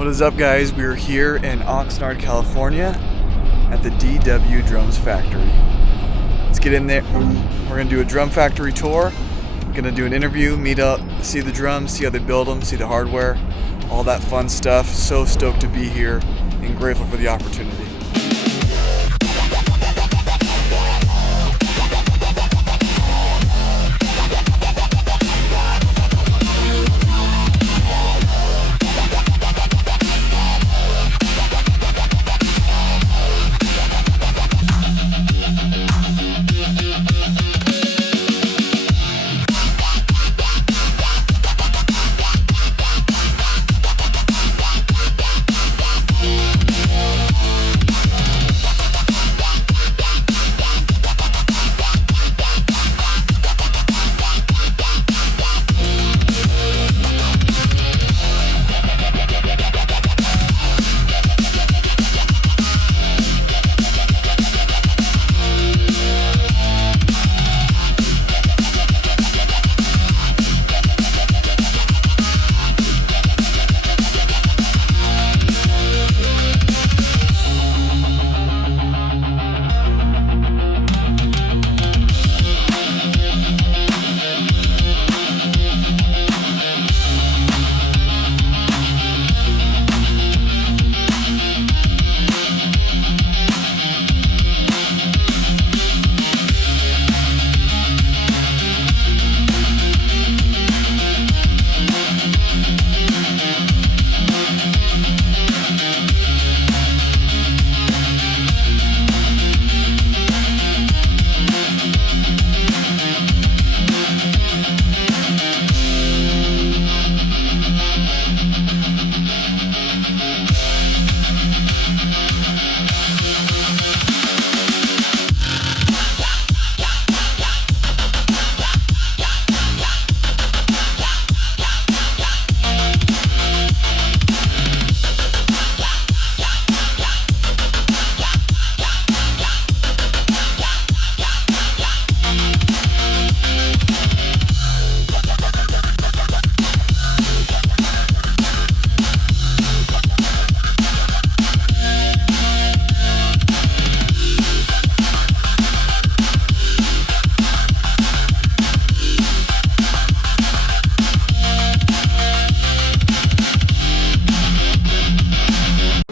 What is up, guys? We are here in Oxnard, California at the DW Drums Factory. Let's get in there. We're gonna do a drum factory tour. We're gonna do an interview, meet up, see the drums, see how they build them, see the hardware, all that fun stuff. So stoked to be here and grateful for the opportunity.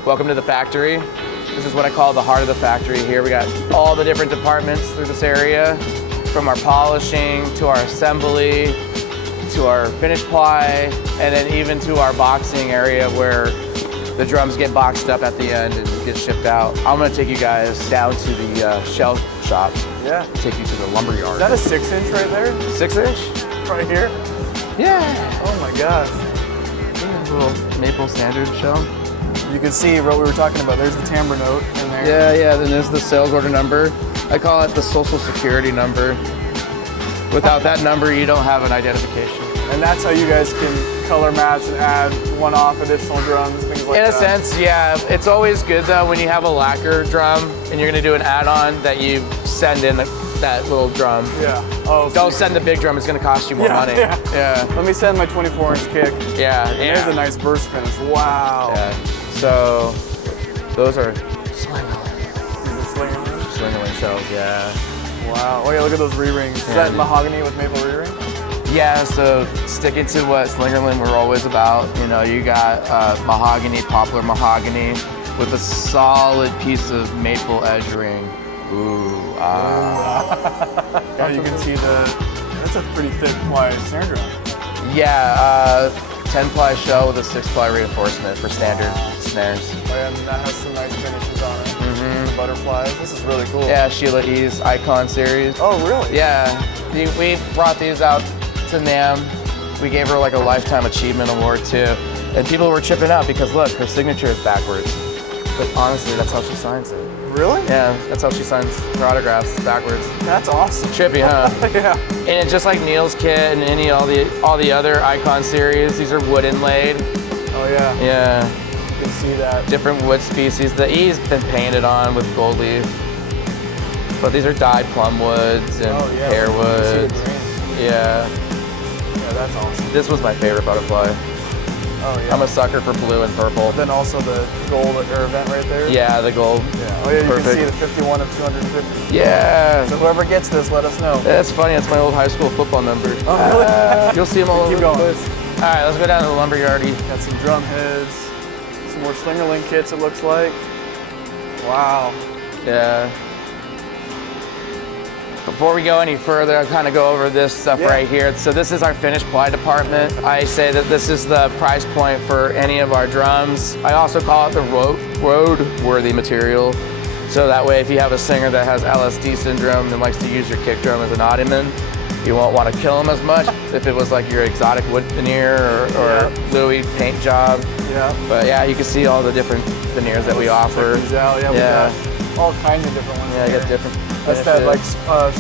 Welcome to the factory. This is what I call the heart of the factory here. We got all the different departments through this area, from our polishing to our assembly to our finish ply, and then even to our boxing area where the drums get boxed up at the end and get shipped out. I'm gonna take you guys down to the shell shop. Yeah. Take you to the lumber yard. Is that a 6-inch right there? 6-inch? Right here? Yeah. Oh my gosh. Little maple standard shell. You can see what we were talking about. There's the timbre note in there. Yeah, then there's the sales order number. I call it the social security number. Without that number, you don't have an identification. And that's how you guys can color match and add one-off additional drums, things like that. In a sense, yeah. It's always good though when you have a lacquer drum and you're gonna do an add-on that you send in that little drum. Yeah. Oh, don't send the big drum, it's gonna cost you more money. Yeah. Let me send my 24-inch kick. Yeah. And there's a nice burst finish. Wow. Yeah. So those are Slingerland shells, yeah. Wow. Oh yeah, look at those re-rings. Is that mahogany with maple re-ring? Yeah, so sticking to what Slingerland we're always about. You know, you got mahogany, poplar mahogany with a solid piece of maple edge ring. Ooh, Yeah, you can see that's a pretty thick ply snare drum. Yeah, 10 ply shell with a 6 ply reinforcement for standard snares. Oh yeah, and that has some nice finishes on it. The butterflies. This is really cool. Yeah, Sheila E's Icon series. Oh really? Yeah, we brought these out to NAMM. We gave her like a Lifetime Achievement Award too. And people were chipping out because look, her signature is backwards. But honestly, that's how she signs it. Really? Yeah, that's how she signs her autographs, backwards. That's awesome. Trippy, huh? Yeah. And it's just like Neil's kit and all the other Icon series, these are wood inlaid. Oh yeah. Yeah. You can see that. Different wood species. The E's been painted on with gold leaf. But these are dyed plum woods and pear woods. Yeah. Yeah, that's awesome. This was my favorite butterfly. Oh, yeah. I'm a sucker for blue and purple. Then also the gold air vent right there. Yeah, the gold. Yeah. Oh yeah, you Perfect. can see the 51 of 250. Yeah. So whoever gets this, let us know. That's funny. That's my old high school football number. Oh really? You'll see them all Keep over the going. place. All right, let's go down to the lumberyardy. Got some drum heads, some more Slingerland kits. It looks like. Wow. Yeah. Before we go any further, I'll kind of go over this stuff right here. So this is our finished ply department. I say that this is the price point for any of our drums. I also call it the road-worthy material. So that way, if you have a singer that has LSD syndrome and likes to use your kick drum as an ottoman, you won't want to kill them as much. If it was like your exotic wood veneer or Louie paint job. Yeah. But yeah, you can see all the different veneers that we offer. Check these out. Yeah, we got all kinds of different ones. Yeah, you here. got different. That's that like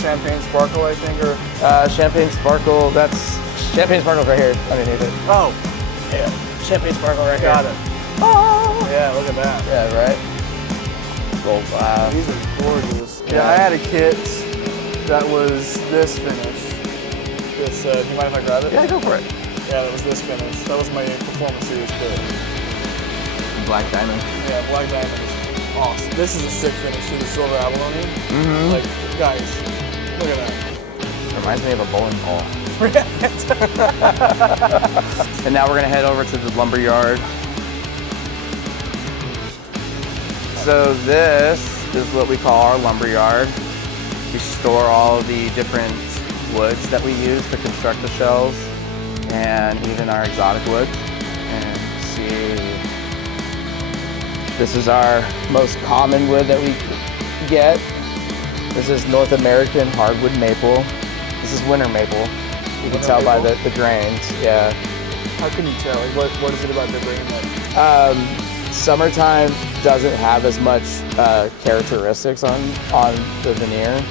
champagne sparkle, I think, or Champagne Sparkle, that's Champagne Sparkle's right here underneath it. oh, Yeah, Champagne Sparkle right got here. it. Oh, yeah, look at that. Yeah, right? Gold glass. These are gorgeous. Yeah, I had a kit that was this finish. This, do you mind if I grab it? Yeah, go for it. Yeah, that was this finish. That was my performance series kit. Black diamond. Yeah, black diamond is awesome. This is a sick finish too, the silver abalone. Mm-hmm. Like, guys, look at that. Reminds me of a bowling ball. And now we're gonna head over to the lumber yard. So this is what we call our lumber yard. We store all the different woods that we use to construct the shells and even our exotic wood. And see, this is our most common wood that we get. This is North American hardwood maple. This is winter maple. You can tell by the grains, yeah. How can you tell? Like, what is it about the grain that? Summertime doesn't have as much characteristics on the veneer.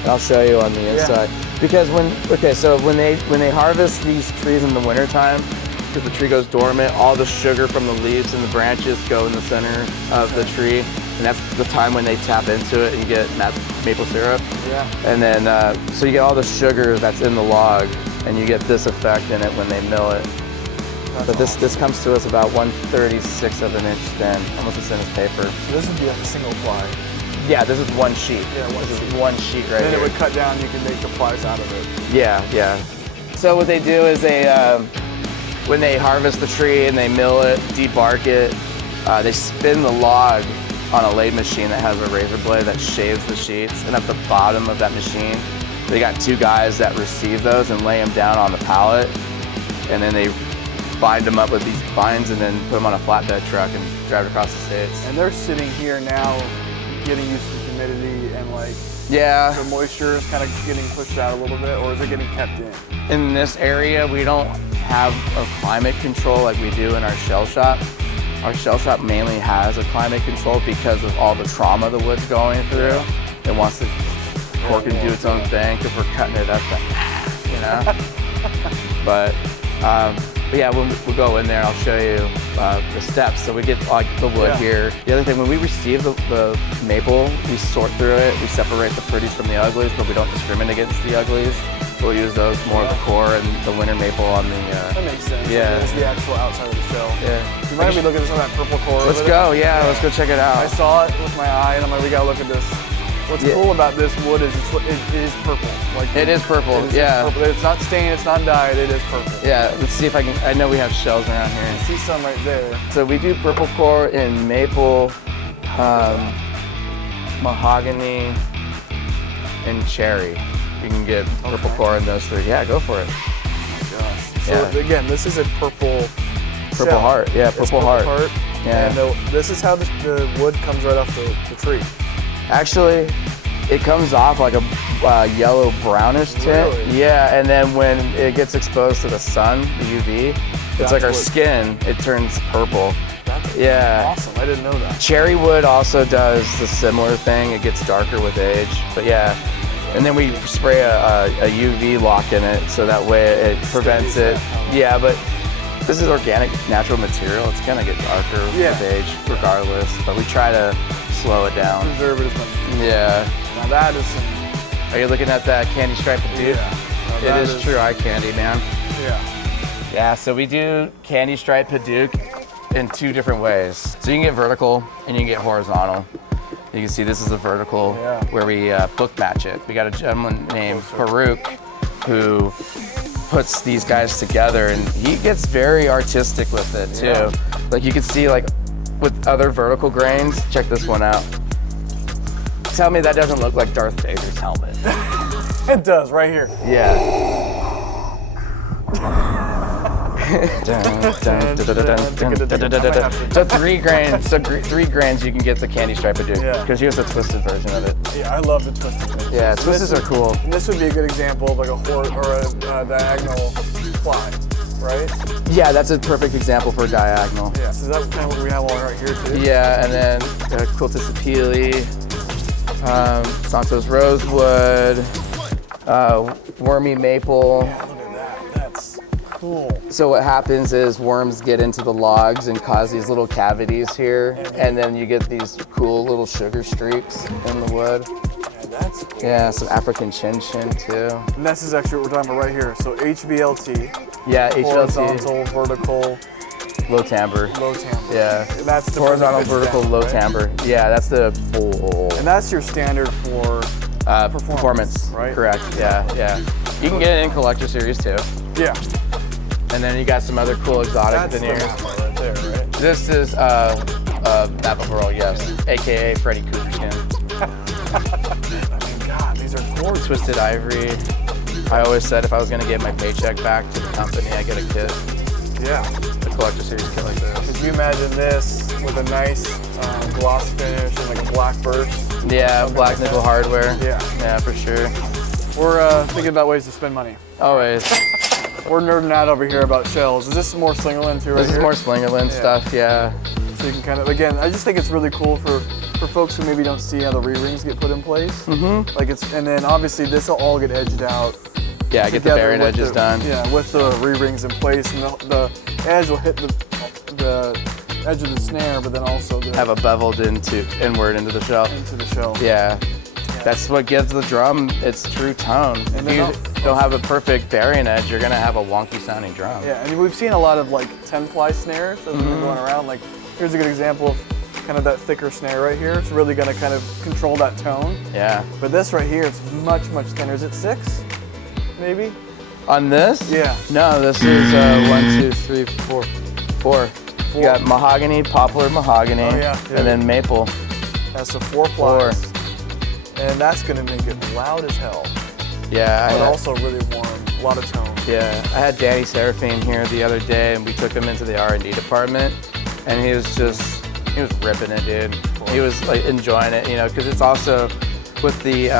And I'll show you on the inside. Because when they harvest these trees in the wintertime, because the tree goes dormant, all the sugar from the leaves and the branches go in the center of the tree. And that's the time when they tap into it and you get maple syrup. Yeah. And then, so you get all the sugar that's in the log and you get this effect in it when they mill it. But this comes to us about 1/36 of an inch thin, almost as thin as paper. So this would be like a single ply. Yeah, this is one sheet. Yeah, this is one sheet right Then here. it would cut down, you can make the plies out of it. Yeah, yeah. So what they do is when they harvest the tree and they mill it, debark it, they spin the log on a lathe machine that has a razor blade that shaves the sheets. And at the bottom of that machine, they got two guys that receive those and lay them down on the pallet. And then they bind them up with these binds and then put them on a flatbed truck and drive it across the states. And they're sitting here now getting used to the humidity and like Yeah. the moisture is kind of getting pushed out a little bit, or is it getting kept in? In this area, we don't have a climate control like we do in our shell shop. Our shell shop mainly has a climate control because of all the trauma the wood's going through. It wants to cork and do its own thing because we're cutting it up, you know? But yeah, when we go in there, I'll show you the steps. So we get like the wood here. The other thing, when we receive the maple, we sort through it. We separate the pretties from the uglies, but we don't discriminate against the uglies. We'll use those more of the core and the winter maple on the. That makes sense. Yeah. It's the actual outside of the shell. Yeah. You mind if we look at this on that purple core? Let's go. Yeah, let's go check it out. I saw it with my eye, and I'm like, we gotta look at this. What's cool about this wood is it is purple. Like it is purple. It is yeah. Purple. It's not stained. It's not dyed. It is purple. Yeah. Let's see if I can. I know we have shells around here. I see some right there. So we do purple core in maple, mahogany, and cherry. You can get purple core in those three. Yeah, go for it. Oh my gosh. So again, this is a purple. Purple heart. Yeah, purple heart. Yeah. And this is how the wood comes right off the tree. Actually, it comes off like a yellow brownish tint. Really? Yeah, and then when it gets exposed to the sun, the UV, it's like our skin, it turns purple. That's awesome. I didn't know that. Cherry wood also does the similar thing. It gets darker with age, but yeah. And then we spray a UV lock in it so that way it prevents it. Yeah, but this is organic, natural material. It's gonna get darker with age regardless, but we try to slow it down. Preserve it as much as you can. Yeah. Now that is some... Are you looking at that candy stripe dude? Yeah. It is true eye candy, man. Yeah. Yeah, so we do candy stripe Hadouk in 2 different ways. So you can get vertical and you can get horizontal. You can see this is a vertical where we book match it. We got a gentleman named Farouk who puts these guys together, and he gets very artistic with it too. Yeah. Like you can see, like with other vertical grains, check this one out. Tell me that doesn't look like Darth Vader's helmet. It does, right here. Yeah. So 3 grains. So 3 grains you can get the candy stripe Hadouk because here's the twisted version of it. Yeah, I love the twisted version. Yeah, twisted are cool. And this would be a good example of like a diagonal ply, right? Yeah, that's a perfect example for a diagonal. Yeah, so that's kind of what we have all right here too. Yeah, and then Quiltus Apili, Santos Rosewood, Wormy Maple. Yeah, look at that. That's cool. So what happens is worms get into the logs and cause these little cavities here, and then you get these cool little sugar streaks in the wood. Yeah, that's cool. Yeah, some African chin too. And this is actually what we're talking about right here. So HVLT. Yeah, HVLT. Horizontal, vertical. Low timbre. Low timbre. Yeah. And that's the horizontal, vertical, low timbre. Yeah, that's the. And that's your standard for performance, right? Correct. Yeah, yeah. You can get it in collector series too. Yeah. And then you got some other cool exotic veneers. Right there, right? This is Apple Pearl, yes, aka Freddy Cooperskin. I mean, God, these are gorgeous. Twisted ivory. I always said if I was gonna get my paycheck back to the company, I get a kit. Yeah. A collector series kit like this. Could you imagine this with a nice gloss finish and like a black burst? Yeah, black like nickel hardware. Yeah. Yeah, for sure. We're thinking about ways to spend money. Always. We're nerding out over here about shells. Is this more Slingerland too? This is more Slingerland stuff, yeah. So you can kind of, again, I just think it's really cool for folks who maybe don't see how the re-rings get put in place. Mm-hmm. Like and then obviously this will all get edged out. Yeah, get the bearing edges done. Yeah, with the re-rings in place, and the edge will hit the edge of the snare, but then also have a beveled inward into the shell. Into the shell. Yeah. That's what gives the drum its true tone. If you don't have a perfect bearing edge, you're gonna have a wonky sounding drum. Yeah, and we've seen a lot of like 10-ply snares as we've been going around. Like, here's a good example of kind of that thicker snare right here. It's really gonna kind of control that tone. Yeah. But this right here, it's much, much thinner. Is it 6, maybe? On this? Yeah. No, this is 1, 2, 3, 4. 4. You got mahogany, poplar mahogany, and then maple. That's the 4 plies. And that's gonna make it loud as hell. Yeah. But also really warm, a lot of tone. Yeah, I had Danny Seraphine here the other day, and we took him into the R&D department, and he was ripping it, dude. He was like enjoying it, you know, because it's also with the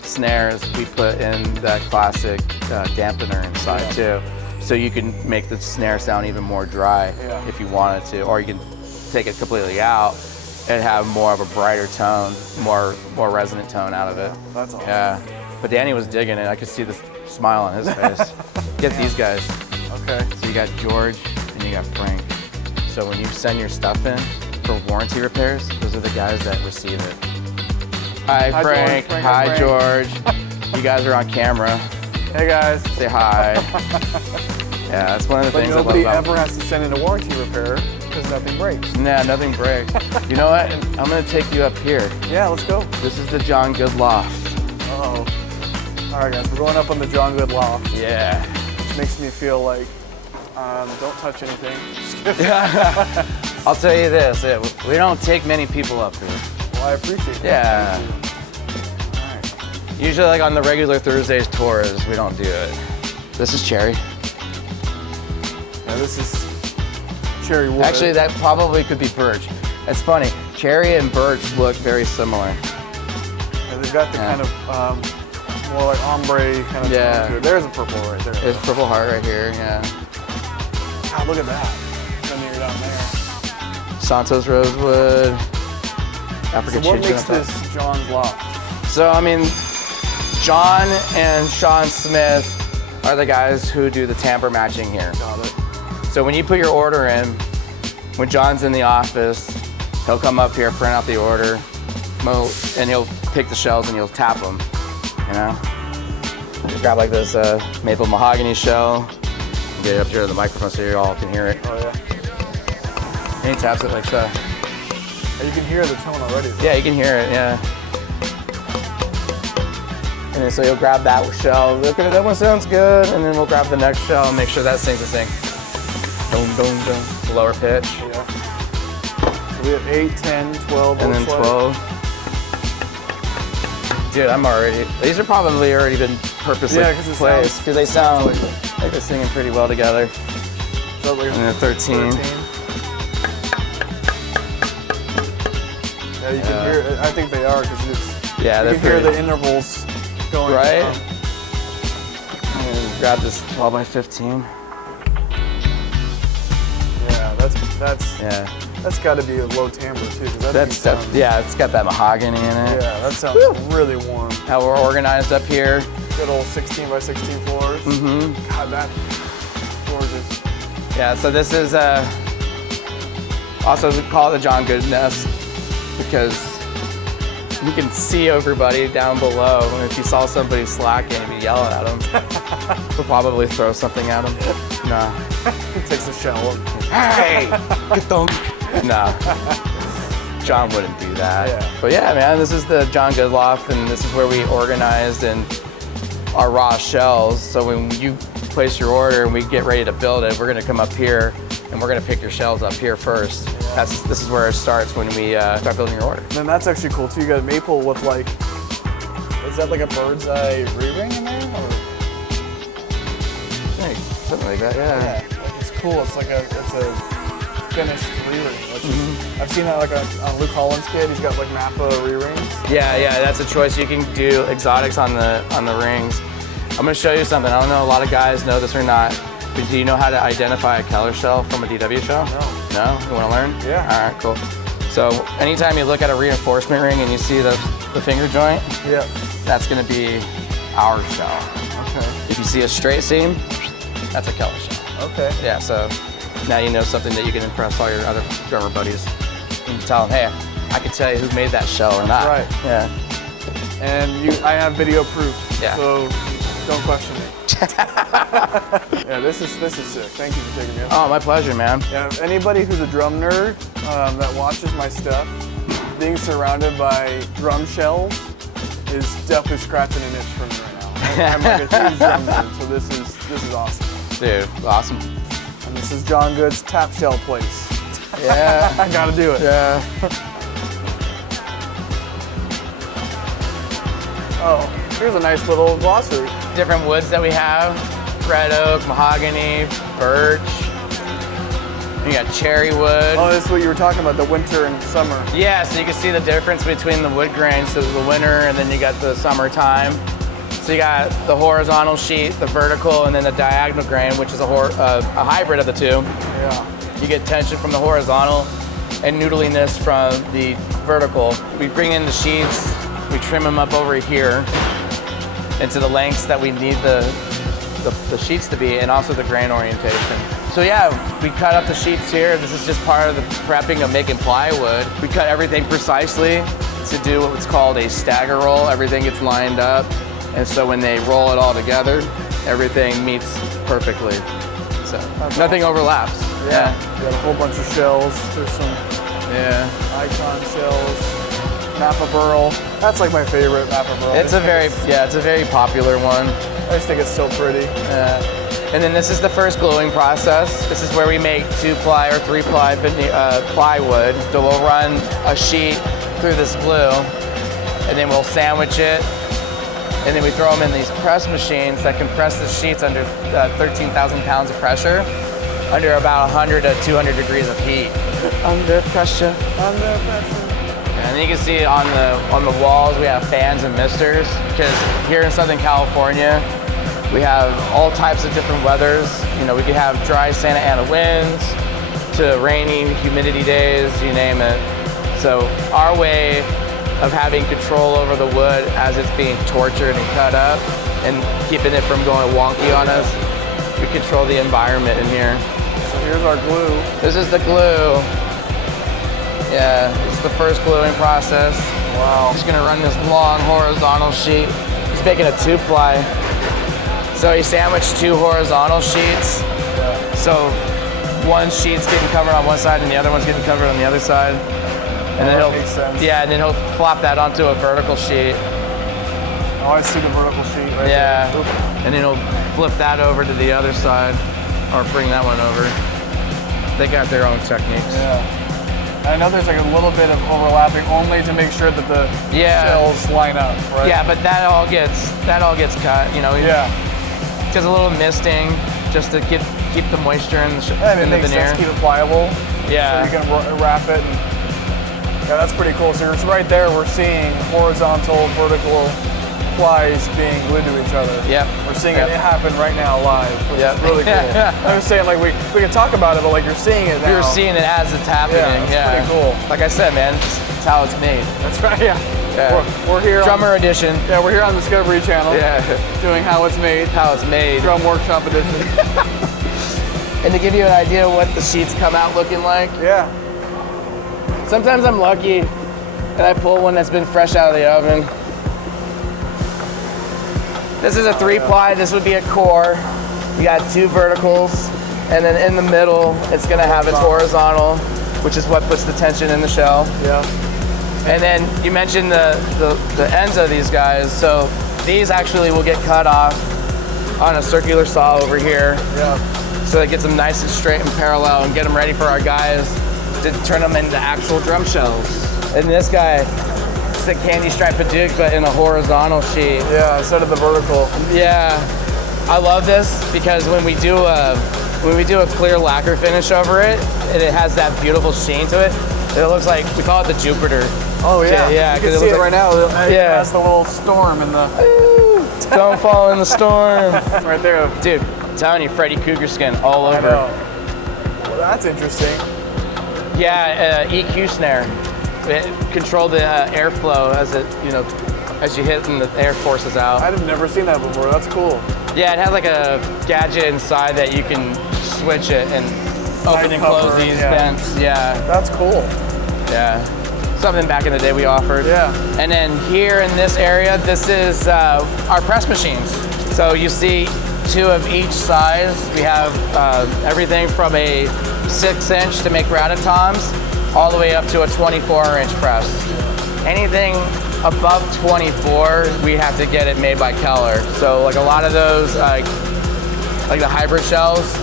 snares, we put in that classic dampener inside too. So you can make the snare sound even more dry if you wanted to, or you can take it completely out and have more of a brighter tone, more resonant tone out of it. That's awesome. Yeah, but Danny was digging it. I could see the smile on his face. Get these guys. Okay. So you got George and you got Frank. So when you send your stuff in for warranty repairs, those are the guys that receive it. Hi, Frank. Hi, George. You guys are on camera. Hey, guys. Say hi. Yeah, that's one of the things I love about. Nobody ever has to send in a warranty repair because nothing breaks. Nah, nothing breaks. You know what? I'm gonna take you up here. Yeah, let's go. This is the John Good Loft. Uh-oh. All right, guys, we're going up on the John Good Loft. Yeah. Which makes me feel like, don't touch anything. I'll tell you this, we don't take many people up here. Well, I appreciate that. Yeah. All right. Usually like on the regular Thursdays tours, we don't do it. This is cherry. Yeah, this is cherry wood. Actually, that probably could be birch. It's funny, cherry and birch look very similar. Yeah, they've got the kind of more like ombre kind of tone to it. There's a purple right there. There's a purple heart right here, yeah. God, look at that. Veneer down there. Santos Rosewood. African So what Chinchilla. makes this John's Loft? So, I mean, John and Sean Smith are the guys who do the timbre matching here. Got it. So when you put your order in, when John's in the office, he'll come up here, print out the order, and he'll pick the shells and he'll tap them, you know? You grab like this maple mahogany shell, get it up here to the microphone so you all can hear it. Oh, yeah. And he taps it like so. You can hear the tone already. Yeah, you can hear it, yeah. And then so you'll grab that shell, look at it, that one sounds good, and then we'll grab the next shell and make sure that sings the sing. Dum, dum, dum. Lower pitch. Yeah. So we have 8, 10, 12, And then 12. Dude, I'm already, these are probably already been purposely placed. Dude, they sound like they're singing pretty well together. So like And then 13. Yeah, you can hear it. I think they are because it's, you can hear the intervals going. Right? And grab this 12 by 15. Yeah, that's got to be a low timbre too. Yeah, it's got that mahogany in it. Yeah, that sounds really warm. How we're organized up here. Good old 16 by 16 floors. Mm-hmm. God, that's gorgeous. Yeah, so this is also we call it the John Good nest because you can see everybody down below. And if you saw somebody slacking, you'd be yelling at them. We'll probably throw something at them. Nah. He takes a shell. Hey, get them. Nah. John wouldn't do that. Yeah. But yeah, man, this is the John Good Loft, and this is where we organized and our raw shells. So when you place your order and we get ready to build it, we're gonna come up here and we're gonna pick your shells up here first. Yeah. This is where it starts when we start building your order. And then that's actually cool too. You got a maple with like, is that like a bird's eye re-ring in there? Or? Hey, something like that, yeah. It's cool. It's a finished re-ring. I've seen that like on Luke Holland's kid. He's got like Napa re-rings. Yeah, that's a choice. You can do exotics on the rings. I'm gonna show you something. I don't know, a lot of guys know this or not, but do you know how to identify a Keller shell from a DW shell? No? You wanna learn? Yeah. All right, cool. So anytime you look at a reinforcement ring and you see the finger joint, that's gonna be our shell. Okay. If you see a straight seam, that's a Keller shell. Okay. Yeah, so now you know something that you can impress all your other drummer buddies. You can tell them, hey, I can tell you who made that shell or not. Right. Yeah. And I have video proof. Yeah. So don't question me. Yeah, this is sick. Thank you for taking me up. Oh, my pleasure, man. Yeah, anybody who's a drum nerd that watches my stuff, being surrounded by drum shells is definitely scratching an itch for me right now. I'm like a huge drum nerd, so this is awesome. Dude, awesome. And this is John Good's Tapshell place. Yeah. I gotta do it. Yeah. Oh, here's a nice little glossary. Different woods that we have: red oak, mahogany, birch. You got cherry wood. Oh, this is what you were talking about, the winter and summer. Yeah, so you can see the difference between the wood grains. So the winter, and then you got the summertime. So you got the horizontal sheet, the vertical, and then the diagonal grain, which is a hybrid of the two. Yeah. You get tension from the horizontal and noodliness from the vertical. We bring in the sheets, we trim them up over here into the lengths that we need the sheets to be, and also the grain orientation. So yeah, we cut up the sheets here. This is just part of the prepping of making plywood. We cut everything precisely to do what's called a stagger roll. Everything gets lined up, and so when they roll it all together, everything meets perfectly. So nothing overlaps. Yeah. You got a whole bunch of shells. There's some icon shells. Napa burl. That's like my favorite Napa burl. It's a very popular one. I just think it's so pretty. And then this is the first gluing process. This is where we make 2-ply or 3-ply plywood. So we'll run a sheet through this glue, and then we'll sandwich it, and then we throw them in these press machines that compress the sheets under 13,000 pounds of pressure, under about 100 to 200 degrees of heat. Under pressure. Under pressure. And then you can see on the walls we have fans and misters, because here in Southern California we have all types of different weathers. You know, we could have dry Santa Ana winds to rainy humidity days, you name it. So our way of having control over the wood as it's being tortured and cut up and keeping it from going wonky on us, we control the environment in here. So here's our glue. This is the glue. Yeah, this is the first gluing process. Wow. He's gonna run this long horizontal sheet. He's making a 2-ply. So he sandwiched 2 horizontal sheets, So one sheet's getting covered on one side and the other one's getting covered on the other side. And then makes sense. yeah, and then he'll flop that onto a vertical sheet. Oh, I see the vertical sheet right Yeah, there. and then he'll flip that over to the other side, or bring that one over. They got their own techniques. Yeah. I know there's like a little bit of overlapping only to make sure that the shells line up, right? Yeah, but that all gets cut, you know. Yeah. Just a little misting, just to keep the moisture in the veneer. Sense, keep it pliable. Yeah. So you can wrap it. And, yeah, that's pretty cool. So right there, we're seeing horizontal, vertical plies being glued to each other. Yep. We're seeing it happen right now live, which is really cool. Yeah. I'm just saying, like, we can talk about it, but like you're seeing it now. You're seeing it as it's happening. Yeah, it's pretty cool. Like I said, man, it's how it's made. That's right, yeah. We're here Drummer edition. Yeah, we're here on Discovery Channel. Yeah. Doing How It's Made. How It's Made. Drum Workshop edition. And to give you an idea of what the sheets come out looking like. Yeah. Sometimes I'm lucky and I pull one that's been fresh out of the oven. This is a 3-ply, this would be a core. You got 2 verticals, and then in the middle, it's gonna have its horizontal, which is what puts the tension in the shell. Yeah. And then you mentioned the ends of these guys, so these actually will get cut off on a circular saw over here. Yeah. So it gets them nice and straight and parallel and get them ready for our guys to turn them into actual drum shells. And this guy, it's the candy stripe Paduk, but in a horizontal sheet. Yeah, instead of the vertical. Yeah, I love this because when we do a clear lacquer finish over it, and it has that beautiful sheen to it, it looks like, we call it the Jupiter. Oh yeah, yeah. You can see it right now. It has the little storm in the... Don't fall in the storm. Right there. Dude, I'm telling you, Freddy Cougar skin all over. I know. Well, that's interesting. Yeah, EQ snare. It control the airflow as it, as you hit and the air forces out. I've never seen that before. That's cool. Yeah, it has like a gadget inside that you can switch it and open and close these vents. Yeah. That's cool. Yeah. Something back in the day we offered. Yeah. And then here in this area, this is our press machines. So you see 2 of each size. We have everything from a 6-inch to make routed-toms, all the way up to a 24-inch press. Anything above 24, we have to get it made by Keller. So like a lot of those, like the hybrid shells,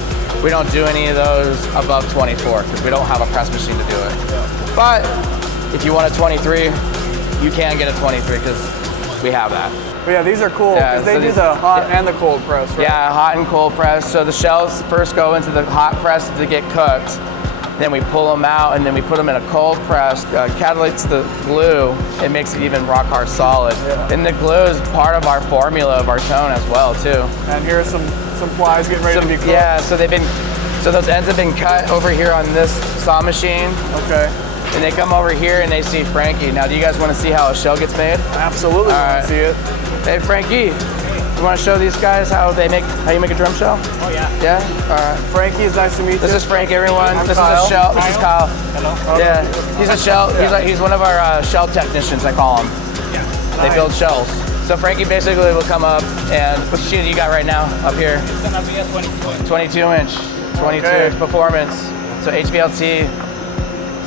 we don't do any of those above 24 because we don't have a press machine to do it. Yeah. But if you want a 23, you can get a 23 because we have that. But yeah, these are cool because they do the hot and the cold press, right? Yeah, hot and cold press. So the shells first go into the hot press to get cooked. Then we pull them out and then we put them in a cold press. Catalytes the glue. It makes it even rock hard solid. Yeah. And the glue is part of our formula of our tone as well too. And here's some plies getting ready to be cooked. Yeah, so those ends have been cut over here on this saw machine. Okay. And they come over here and they see Frankie. Now, do you guys want to see how a shell gets made? Absolutely. All right. See it. Hey, Frankie, you want to show these guys how you make a drum shell? Oh yeah. Yeah. All right. Frankie, it's nice to meet you. This is Frank, everyone. I'm This Kyle. is a shell. This is Kyle. Hello. Yeah. He's a shell. Yeah. He's one of our shell technicians. I call him. Yeah. They build shells. So Frankie basically will come up and what sheet do you got right now up here? It's gonna be a 22-inch. 22-inch. 22-inch performance. So HVLT.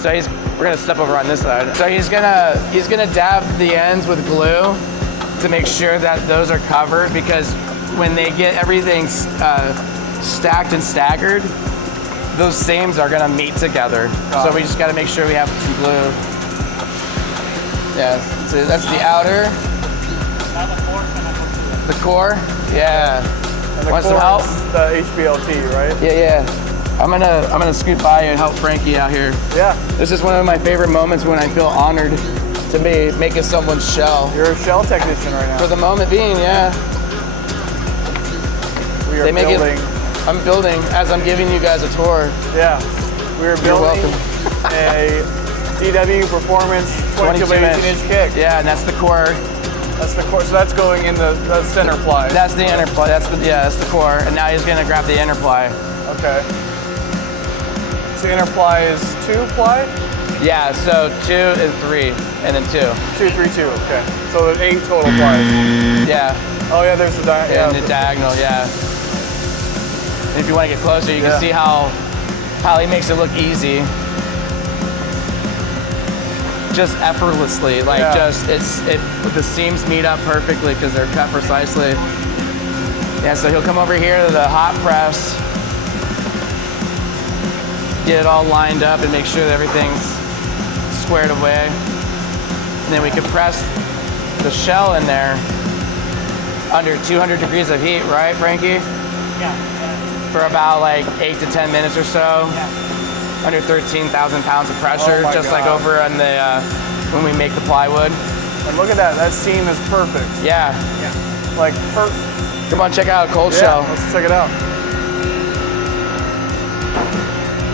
So we're gonna step over on this side. So he's gonna dab the ends with glue to make sure that those are covered because when they get everything stacked and staggered, those seams are gonna meet together. So we just gotta make sure we have some glue. Yeah, so that's the outer. The core? Yeah. And the Want some help? The HVLT, right? Yeah. I'm gonna scoot by you and help Frankie out here. Yeah. This is one of my favorite moments when I feel honored to be making someone's shell. You're a shell technician right now. For the moment being, yeah. We are building. I'm building as I'm giving you guys a tour. Yeah. We are building a DW Performance 22 by 18-inch kick. Yeah, and that's the core. That's the core. So that's going in the center ply. That's the inner ply. That's the core. And now he's gonna grab the inner ply. Okay. So inner ply is 2-ply? Yeah, so 2 and 3, and then 2. 2, 3, 2, okay. So there's 8 total plies. Yeah. Oh yeah, there's the diagonal. And the diagonal, yeah. And if you want to get closer, you can see how he makes it look easy. Just effortlessly, like the seams meet up perfectly because they're cut precisely. Yeah, so he'll come over here to the hot press, get it all lined up and make sure that everything's squared away. And then we can press the shell in there under 200 degrees of heat, right, Frankie? Yeah. For about like 8 to 10 minutes or so. Yeah. Under 13,000 pounds of pressure, just like over on the, when we make the plywood. And look at that, that seam is perfect. Yeah. Like, come on, check out a cold shell. Let's check it out.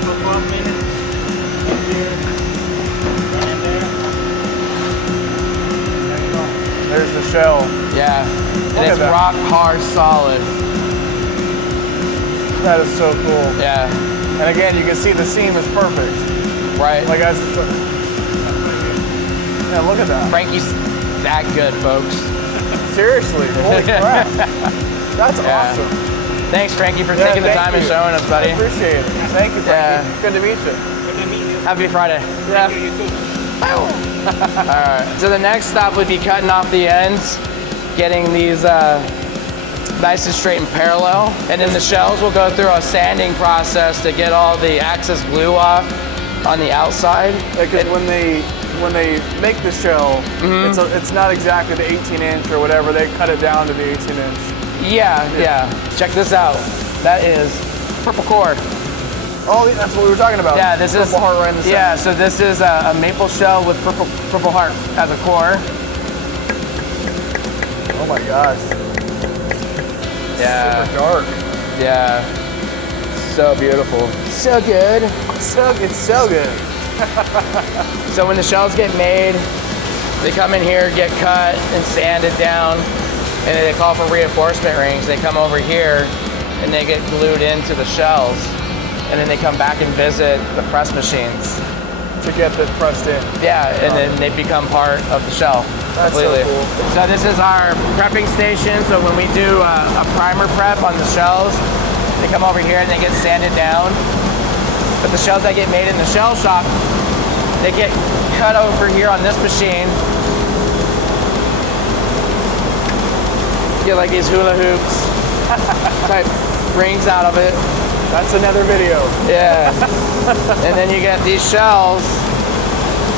For 12 minutes. And there. There you go. There's the shell. Yeah. And it's rock hard solid. That is so cool. Yeah. And again, you can see the seam is perfect. Right. Like guys, yeah, look at that. Frankie's that good, folks. Seriously, holy crap. That's awesome. Thanks, Frankie, for taking the time and showing us, buddy. I appreciate it. Thank you, Frankie. Good to meet you. Good to meet you. Happy Friday. Yeah. You too. All right. So the next stop would be cutting off the ends, getting these nice and straight and parallel. And then the shells will go through a sanding process to get all the excess glue off on the outside. Because when they make the shell, it's not exactly the 18-inch or whatever. They cut it down to the 18-inch. Yeah. Check this out. That is purple core. Oh, that's what we were talking about. Yeah, this is purple heart right in the center. Yeah, so this is a maple shell with purple heart as a core. Oh my gosh. Yeah. Super dark. Yeah. So beautiful. So good. It's so good. So when the shells get made, they come in here, get cut and sanded down, and then they call for reinforcement rings. They come over here and they get glued into the shells, and then they come back and visit the press machines. To get this pressed in. Yeah, and then they become part of the shell. That's completely. so cool. So this is our prepping station. So when we do a primer prep on the shells, they come over here and they get sanded down. But the shells that get made in the shell shop, they get cut over here on this machine. Get like these hula hoops type rings out of it. That's another video. Yeah. And then you get these shells,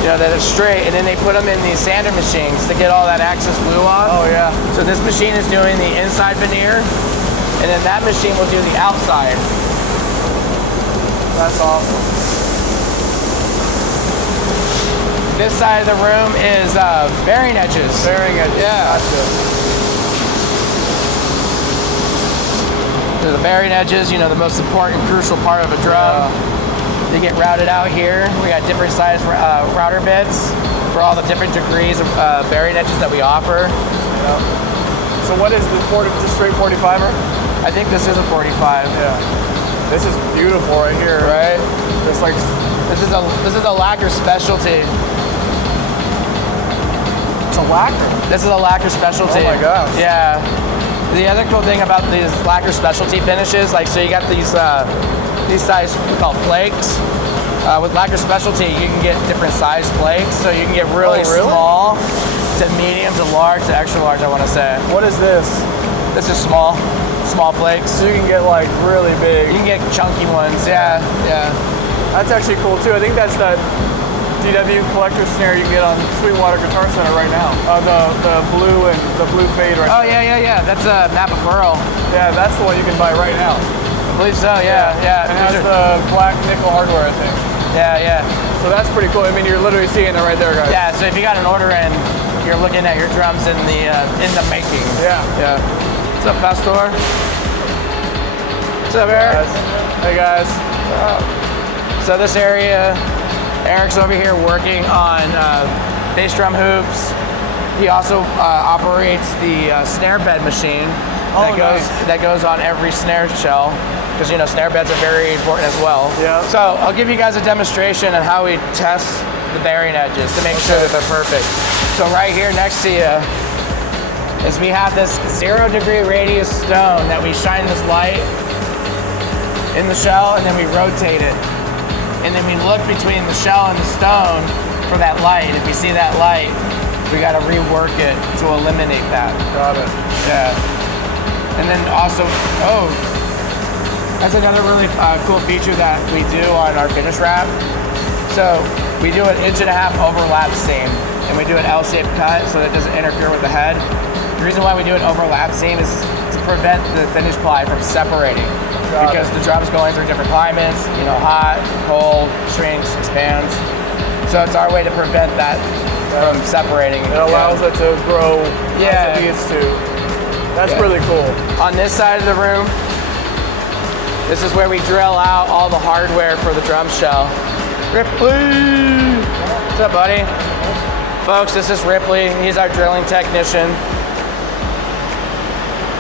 you know, that are straight, and then they put them in these sander machines to get all that excess glue off. Oh yeah. So this machine is doing the inside veneer, and then that machine will do the outside. That's awesome. This side of the room is bearing edges. Bearing edges. Yeah. Gotcha. So the bearing edges, you know, the most important, crucial part of a drum. They get routed out here. We got different size router bits for all the different degrees of bearing edges that we offer. Yeah. So what is the just straight 45er? I think this is a 45. Yeah. This is beautiful right here. Right? It's like This is a lacquer specialty. it's a lacquer. This is a lacquer specialty. Oh my gosh. Yeah. The other cool thing about these lacquer specialty finishes, like so you got these size we call flakes. With lacquer specialty, you can get different size flakes. So you can get really small to medium to large to extra large, I want to say. What is this? This is small flakes. So you can get like really big. You can get chunky ones. Yeah. That's actually cool too. I think that's that DW collector snare you can get on Sweetwater Guitar Center right now. The blue fade right now. Oh yeah. That's a Napa Pearl. Yeah, that's the one you can buy right now. I believe so. Yeah. It has the black nickel hardware, I think. Yeah. So that's pretty cool. I mean, you're literally seeing it right there, guys. Yeah. So if you got an order in, you're looking at your drums in the making. Yeah. What's up, Pastor? What's up, Eric? Hey guys. So this area, Eric's over here working on bass drum hoops. He also operates the snare bed machine that goes on every snare shell, because you know snare beds are very important as well. Yeah. So I'll give you guys a demonstration on how we test the bearing edges to make sure that they're perfect. So right here next to you is we have this 0 degree radius stone that we shine this light in the shell, and then we rotate it. And then we look between the shell and the stone for that light. If we see that light, we gotta rework it to eliminate that. Got it. Yeah. And then also, that's another really cool feature that we do on our finish wrap. So we do an 1.5 inch overlap seam, and we do an L-shaped cut so that it doesn't interfere with the head. The reason why we do an overlap seam is to prevent the finish ply from separating. Because the drum's going through different climates, you know, hot, cold, shrinks, expands. So it's our way to prevent that from separating. It allows it to grow as it needs to. That's really cool. On this side of the room, this is where we drill out all the hardware for the drum shell. Ripley! What's up, buddy? Folks, this is Ripley. He's our drilling technician.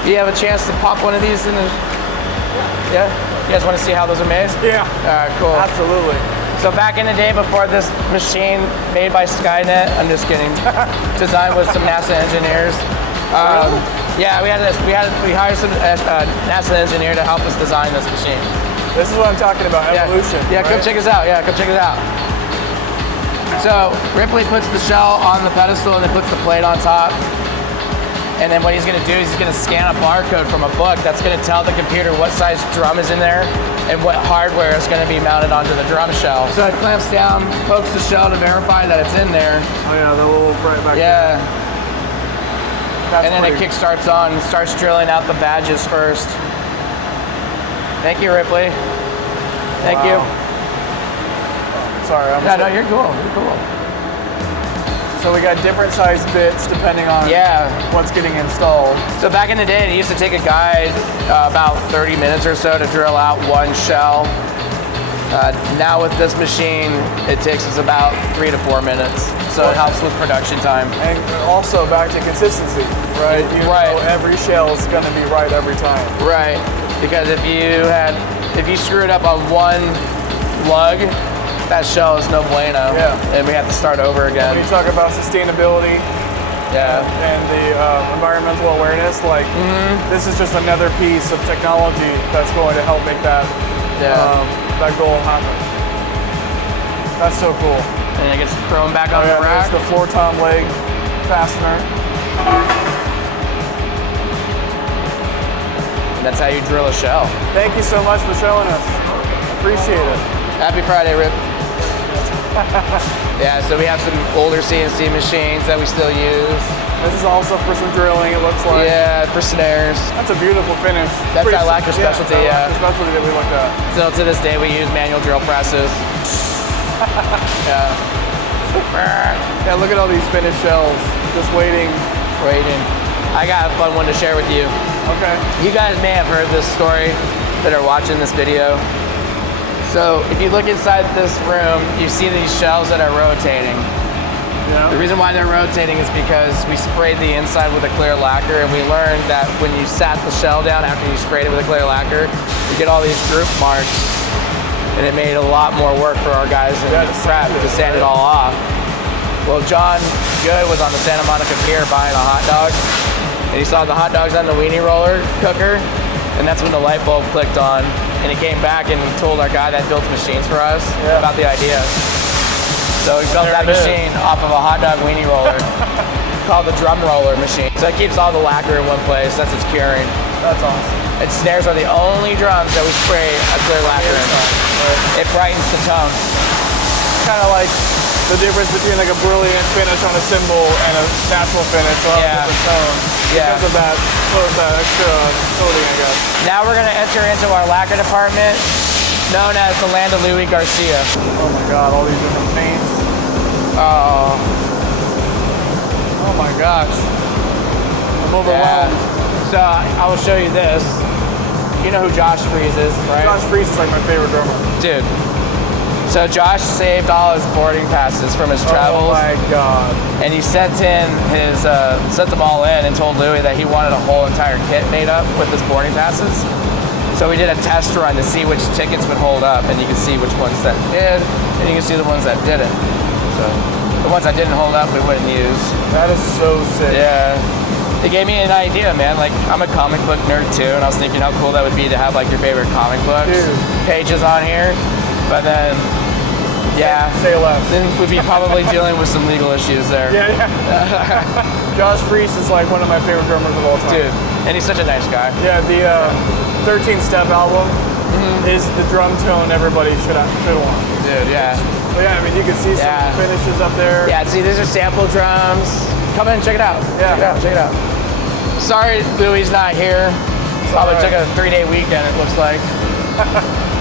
Do you have a chance to pop one of these in the... Yeah? You guys want to see how those are made? Yeah. All right, cool. Absolutely. So back in the day before this machine made by Skynet, I'm just kidding, designed with some NASA engineers. Yeah, we hired some NASA engineer to help us design this machine. This is what I'm talking about, evolution. Yeah, right? come check us out. Yeah, come check us out. So Ripley puts the shell on the pedestal and then puts the plate on top. And then what he's gonna do is he's gonna scan a barcode from a book that's gonna tell the computer what size drum is in there and what hardware is gonna be mounted onto the drum shell. So it clamps down, pokes the shell to verify that it's in there. Oh yeah, the little right back there. Yeah. That's And then it pretty- kick starts on, starts drilling out the badges first. Thank you, Ripley. Thank you. Sorry, I'm No, you're cool. You're cool. So we got different size bits depending on what's getting installed. So back in the day, it used to take a guide about 30 minutes or so to drill out one shell. Now with this machine, it takes us about 3 to 4 minutes. So it helps with production time. And also back to consistency, right? You know every shell is going to be right every time. Right, because if you screw it up on one lug, that shell is no bueno. Yeah. And we have to start over again. When you talk about sustainability and the environmental awareness, like this is just another piece of technology that's going to help make that that goal happen. That's so cool. And it gets thrown back on the rack. There's the 4-ton leg fastener. And that's how you drill a shell. Thank you so much for showing us. Appreciate it. Happy Friday, Rip. Yeah, so we have some older CNC machines that we still use. This is also for some drilling, it looks like. Yeah, for snares. That's a beautiful finish. That's our lacquer specialty, yeah. The specialty that we looked at. Still to this day, we use manual drill presses. Yeah. Yeah, look at all these finished shells. Just waiting. I got a fun one to share with you. Okay. You guys may have heard this story that are watching this video. So if you look inside this room, you see these shells that are rotating. Yeah. The reason why they're rotating is because we sprayed the inside with a clear lacquer, and we learned that when you sat the shell down after you sprayed it with a clear lacquer, you get all these group marks, and it made a lot more work for our guys in the prep to sand it all off. Well, John Good was on the Santa Monica Pier buying a hot dog, and he saw the hot dogs on the weenie roller cooker, and that's when the light bulb clicked on. And he came back and told our guy that built machines for us about the idea. So he built that machine off of a hot dog weenie roller called the drum roller machine. So it keeps all the lacquer in one place. That's its curing. That's awesome. And snares are the only drums that we spray a clear lacquer in. It brightens the tone. Kind of like the difference between like a brilliant finish on a cymbal and a natural finish on a different tone. Yeah. Because of that extra coating, I guess. Now we're gonna enter into our lacquer department, known as the land of Louie Garcia. Oh my God, all these different paints. Oh my gosh. I'm overwhelmed. Yeah. So I will show you this. You know who Josh Freeze is, right? Josh Freeze is like my favorite drummer. Dude. So Josh saved all his boarding passes from his travels. Oh my God. And he sent them all in and told Louie that he wanted a whole entire kit made up with his boarding passes. So we did a test run to see which tickets would hold up, and you can see which ones that did, and you can see the ones that didn't. So the ones that didn't hold up, we wouldn't use. That is so sick. Yeah. it gave me an idea, man. Like, I'm a comic book nerd too, and I was thinking how cool that would be to have like your favorite comic books pages on here. But then, yeah, Say less. then we'd be probably dealing with some legal issues there. Yeah. Josh Freese is like one of my favorite drummers of all time. Dude, and he's such a nice guy. Yeah, the 13-step album is the drum tone everybody should want. Dude, yeah. But yeah, I mean, you can see some finishes up there. Yeah, see, these are sample drums. Come in and check it out. Yeah. Check it out. Sorry, Louie's not here. Probably took a 3-day weekend, it looks like.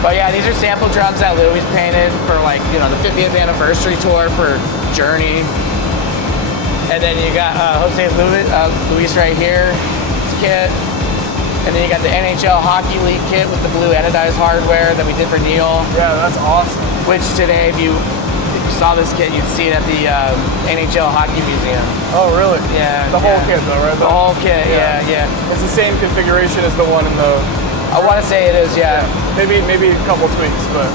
But yeah, these are sample drums that Louie's painted for like, you know, the 50th anniversary tour for Journey. And then you got Jose Luis right here, his kit. And then you got the NHL Hockey League kit with the blue anodized hardware that we did for Neil. Yeah, that's awesome. Which today, if you saw this kit, you'd see it at the NHL Hockey Museum. Oh, really? Yeah. The whole kit, though, right? The whole kit, yeah. It's the same configuration as the one in the. I want to say it is, yeah. Maybe a couple tweaks, but.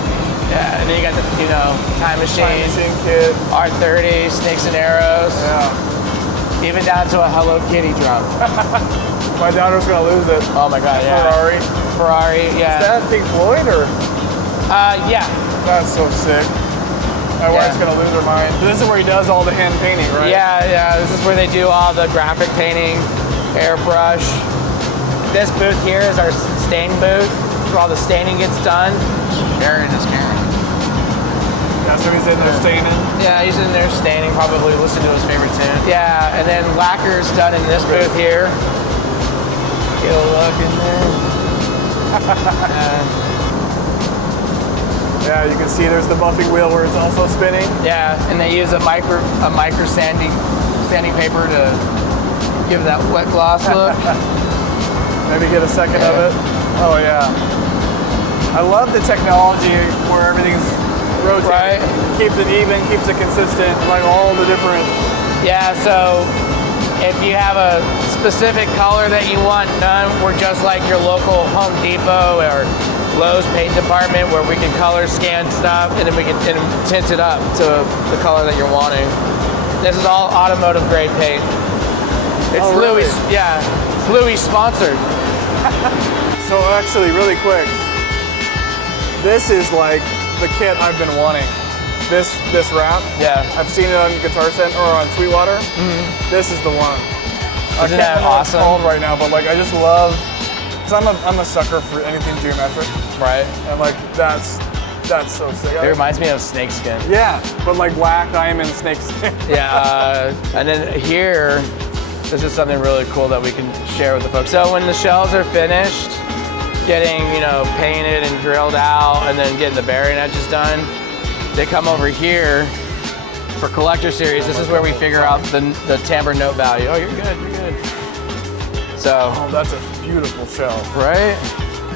Yeah, and then you got the, you know, Time Machine kit. R30, Snakes and Arrows. Yeah. Even down to a Hello Kitty drum. My daughter's gonna lose it. Oh my God, yeah. Ferrari, yeah. Is that Pink Floyd or? Yeah. That's so sick. My wife's gonna lose her mind. This is where he does all the hand painting, right? Yeah. This is where they do all the graphic painting, airbrush. This booth here is our stain booth, where all the staining gets done. Aaron is Karen. Yeah, so he's in there staining. Yeah, he's in there staining, probably listening to his favorite tune. Yeah, and then lacquer's done in this booth here. Get a look in there. Yeah, you can see there's the buffing wheel where it's also spinning. Yeah, and they use a micro sanding paper to give that wet gloss look. Maybe get a second of it. Oh yeah. I love the technology where everything's rotating. Right. Keeps it even, keeps it consistent, like all the different. Yeah, so if you have a specific color that you want done, we're just like your local Home Depot or Lowe's paint department where we can color scan stuff and then we can tint it up to the color that you're wanting. This is all automotive grade paint. It's really? Louie's, yeah, it's Louie's sponsored. So actually, really quick, this is like the kit I've been wanting. This wrap. Yeah. I've seen it on Guitar Center or on Sweetwater. This is the one. Isn't that awesome? It's called right now, but like I just love, cause I'm a sucker for anything geometric. Right. And like that's so sick. It reminds me of snakeskin. Yeah, but like black diamond snakeskin. Yeah, and then here, this is something really cool that we can share with the folks. So when the shells are finished, getting, you know, painted and drilled out and then getting the bearing edges done, they come over here for collector series. This is where we figure out the timbre note value. Oh, you're good. So. Oh, that's a beautiful shell. Right?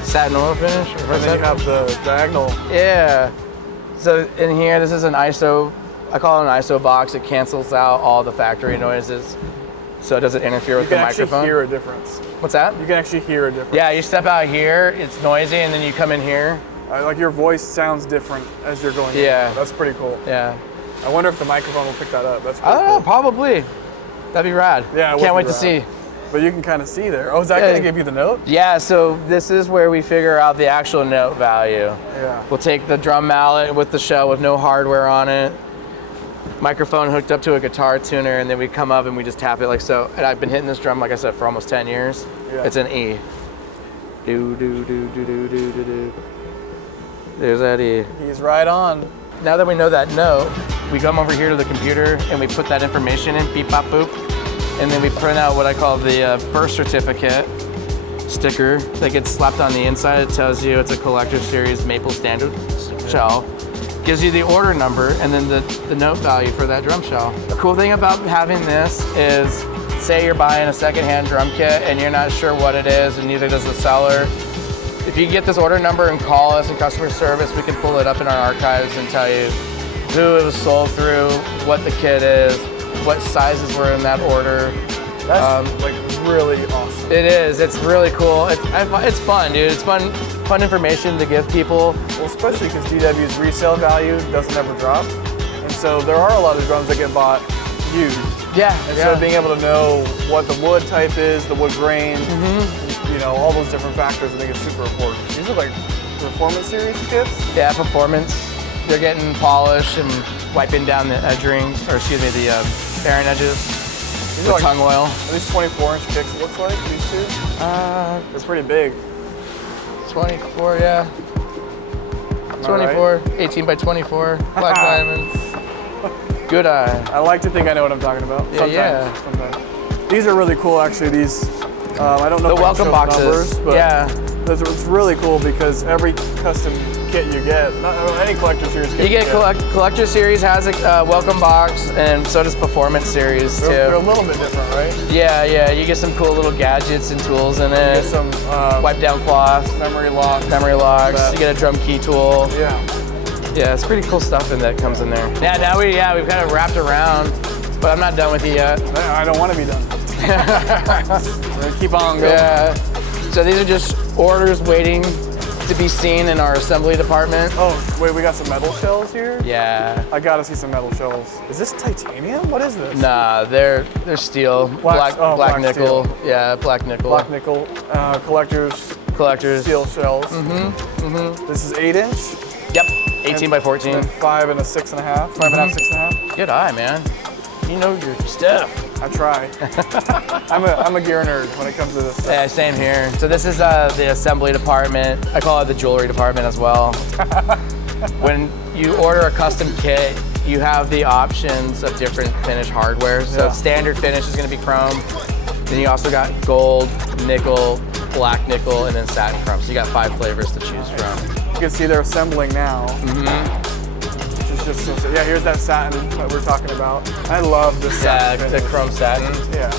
Satin oil finish. And then you have the diagonal. Yeah. So in here, this is an ISO, I call it an ISO box. It cancels out all the factory noises, so it doesn't interfere with the microphone. You can actually hear a difference. What's that? You can actually hear a difference. Yeah, you step out here, it's noisy, and then you come in here. Like your voice sounds different as you're going in. Yeah. That's pretty cool. Yeah. I wonder if the microphone will pick that up. That's I pretty don't cool. know, probably. That'd be rad. Yeah, it would Can't be wait to rad. see. But you can kind of see there. Oh, is that going to give you the note? Yeah, so this is where we figure out the actual note value. Yeah. We'll take the drum mallet with the shell with no hardware on it, microphone hooked up to a guitar tuner, and then we come up and we just tap it like so. And I've been hitting this drum, like I said, for almost 10 years. Yeah. It's an E. Do, do, do, do, do, do, do, do. There's that E. He's right on. Now that we know that note, we come over here to the computer and we put that information in, beep, bop, boop. And then we print out what I call the birth certificate sticker that gets slapped on the inside. It tells you it's a collector series maple standard shell. Gives you the order number and then the note value for that drum shell. The cool thing about having this is, say you're buying a secondhand drum kit and you're not sure what it is and neither does the seller. If you get this order number and call us in customer service, we can pull it up in our archives and tell you who it was sold through, what the kit is, what sizes were in that order. That's like really awesome. It is. It's really cool. It's fun, dude. It's fun information to give people. Well, especially because DW's resale value doesn't ever drop. And so there are a lot of drums that get bought used. Yeah. And so being able to know what the wood type is, the wood grain, you know, all those different factors, I think is super important. These are like performance series kits. Yeah, performance. They're getting polished and wiping down the edge rings, or excuse me, the bearing edges These with are like, tongue oil. At least 24-inch kicks, it looks like, these two. They're pretty big. 24, yeah. Am I 24, right? 18 by 24, black diamonds. Good eye. I like to think I know what I'm talking about. Yeah, Sometimes. These are really cool, actually. These, I don't know The if I can welcome show boxes. numbers, but Yeah. it's really cool because every custom kit you get, not any collector series kit You get Collector Series has a welcome box, and so does Performance Series too. They're a little bit different, right? Yeah. You get some cool little gadgets and tools in You it. get some Wipe down cloth, memory locks. memory locks. That. You get a drum key tool. Yeah. Yeah, it's pretty cool stuff in that comes in there. Yeah, now we've kind of wrapped around, but I'm not done with you yet. I don't want to be done. We're gonna keep on going. Yeah. So these are just orders waiting to be seen in our assembly department. Oh, wait, we got some metal shells here? Yeah. I gotta see some metal shells. Is this titanium? What is this? Nah, they're steel. Black black nickel. steel. Yeah, black nickel. Black nickel, collectors, steel shells. This is 8-inch. Yep. 18 by 14. And 5 and a 6.5. 5.5, 6.5. Good eye, man. You know your stuff. I try. I'm a gear nerd when it comes to this stuff. Yeah, same here. So this is the assembly department. I call it the jewelry department as well. When you order a custom kit, you have the options of different finish hardware. So standard finish is going to be chrome. Then you also got gold, nickel, black nickel, and then satin chrome. So you got 5 flavors to choose from. You can see they're assembling now. Which is just so, yeah, here's that satin that we're talking about. I love this satin Yeah, the finish. chrome satin. Yeah.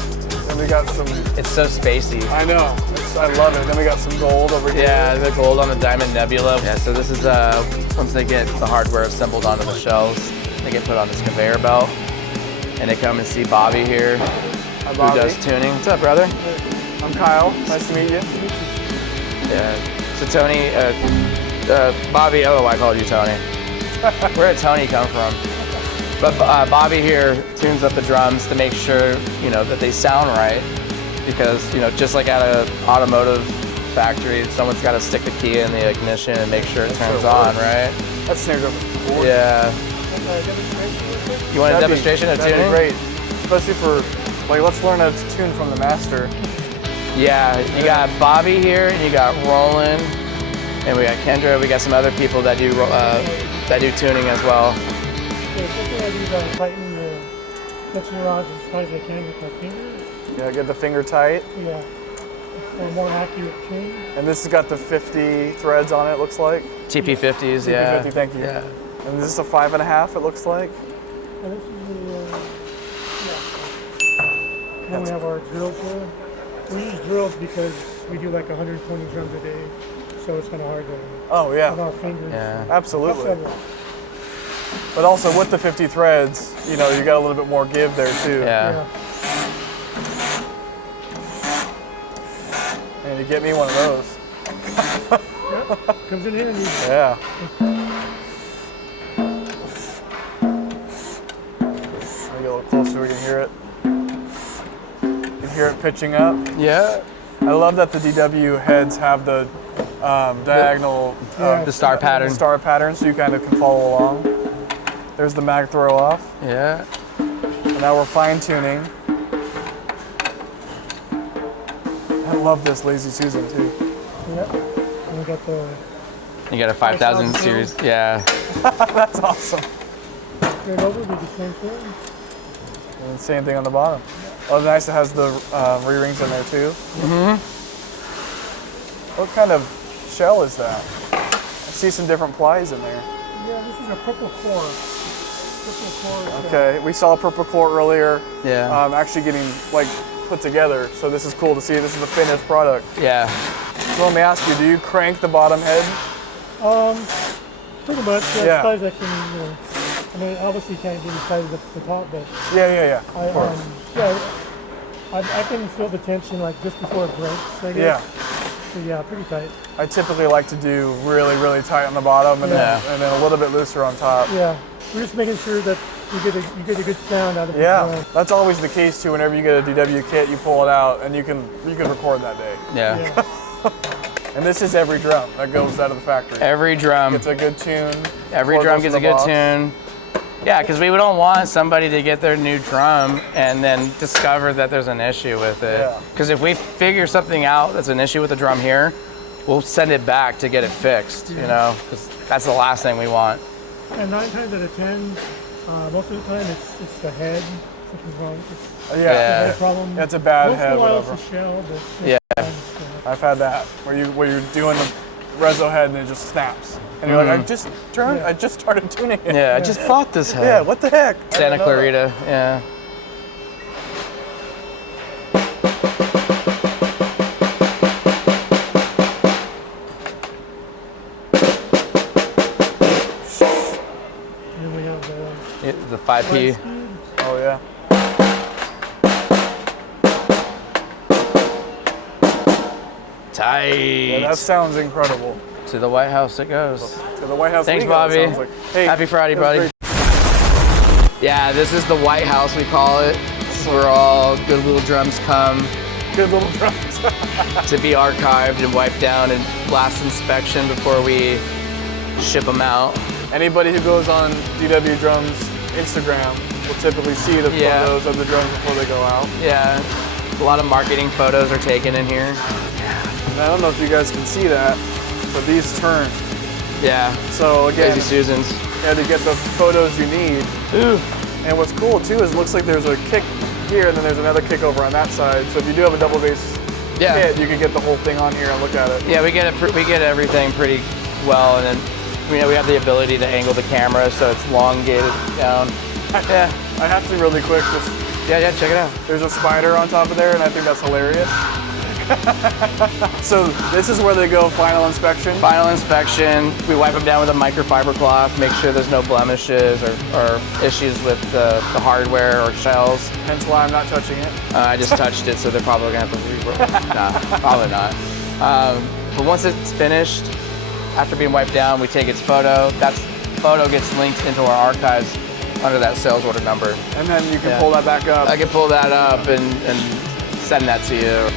Then we got some, It's so spacey. I know, I love it. Then we got some gold over here. Yeah, the gold on the Diamond Nebula. Yeah, so this is once they get the hardware assembled onto the shelves, they get put on this conveyor belt, and they come and see Bobby here, Hi, Bobby. who does tuning. What's up, brother? I'm Kyle. Nice to meet you. Yeah. So Tony, Bobby. Oh, I called you Tony. Where did Tony come from? But Bobby here tunes up the drums to make sure that they sound right, because just like at an automotive factory, someone's got to stick the key in the ignition and make sure it turns on, right? That's Snare drum. Yeah. You want a demonstration of tuning? That'd be great, especially for let's learn how to tune from the master. Yeah, you got Bobby here, and you got Roland, and we got Kendra. We got some other people that do tuning as well. Yeah, something I do is I tighten the tension rods as tight as I can with my fingers. Yeah, get the finger tight. Yeah, for a more accurate tune. And this has got the 50 threads on it, looks like. TP50s, yeah. TP50, thank you. Yeah. And this is a 5.5, it looks like. And this is the, Then we have our drills here. We use drills because we do like 120 drums a day, so it's kind of hard to Oh, yeah. with our fingers. Yeah. Absolutely. Several. But also with the 50 threads, you got a little bit more give there too. Yeah. And you get me one of those. Comes in here and you Yeah. Let me get a little closer so we can hear it. You can hear it pitching up. Yeah. I love that the DW heads have the diagonal The star pattern. star pattern, so you kind of can follow along. There's the mag throw off. Yeah. And now we're fine tuning. I love this Lazy Susan too. Yep. And we got the You got a 5000 5,000 series. Yeah. That's awesome. straight over, do the same thing. And same thing on the bottom. Oh, nice. It has the re-rings in there too. What kind of shell is that? I see some different plies in there. Yeah, this is a purple core. Purple core. Okay, we saw a purple core earlier. Yeah. Actually getting put together. So this is cool to see. This is the finished product. Yeah. So let me ask you: do you crank the bottom head? Pretty much. Yeah. As far as I can, I mean, obviously can't get as tight as the top, but Yeah. Of course. I can feel the tension just before it breaks, I Yeah. guess. So yeah, pretty tight. I typically like to do really, really tight on the bottom and, Yeah. then a little bit looser on top. Yeah, we're just making sure that you get a good sound out of it. Yeah, that's always the case too. Whenever you get a DW kit, you pull it out and you can record that day. Yeah. And this is every drum that goes out of the factory. Every drum. Gets a good tune. Every drum gets a good tune. Yeah, because we don't want somebody to get their new drum and then discover that there's an issue with it. Because if we figure something out that's an issue with the drum here, we'll send it back to get it fixed, you know, because that's the last thing we want. And 9 times out of 10, most of the time it's the head. Something's wrong. It's Yeah. the head problem. It's a bad most head. of the while Whatever. it's the shell, but Yeah. I've had that where you're doing the reso head and it just snaps, and you're like, I just started tuning it. Yeah, I just bought this head. Yeah, what the heck? Santa Clarita, yeah. And then we have The 5P. Oh yeah. Tight. Yeah, that sounds incredible. To the White House it goes. To the White House. Thanks, we go, Bobby. it sounds like. Hey, Happy Friday, it was buddy. great. Yeah, this is the White House, we call it. This is where all good little drums come Good little drums. to be archived and wiped down and last inspection before we ship them out. Anybody who goes on DW Drums Instagram will typically see the Yeah. photos of the drums before they go out. Yeah, a lot of marketing photos are taken in here. And I don't know if you guys can see that, but these turn. Yeah, So again, Lazy Susans. yeah, to get the photos you need. Ooh. And what's cool too is it looks like there's a kick here and then there's another kick over on that side. So if you do have a double bass Yeah. kit, you can get the whole thing on here and look at it. Yeah, we get everything pretty well, and then we have the ability to angle the camera so it's elongated down. Yeah, I have to really quick, just, yeah, check it out. there's a spider on top of there and I think that's hilarious. So this is where they go final inspection. Final inspection, we wipe them down with a microfiber cloth, make sure there's no blemishes or issues with the hardware or shells. Hence why I'm not touching it. I just touched it, so they're probably gonna have to nah, probably not. But once it's finished, after being wiped down, we take its photo. That photo gets linked into our archives under that sales order number. And then you can pull that back up. I can pull that up and send that to you.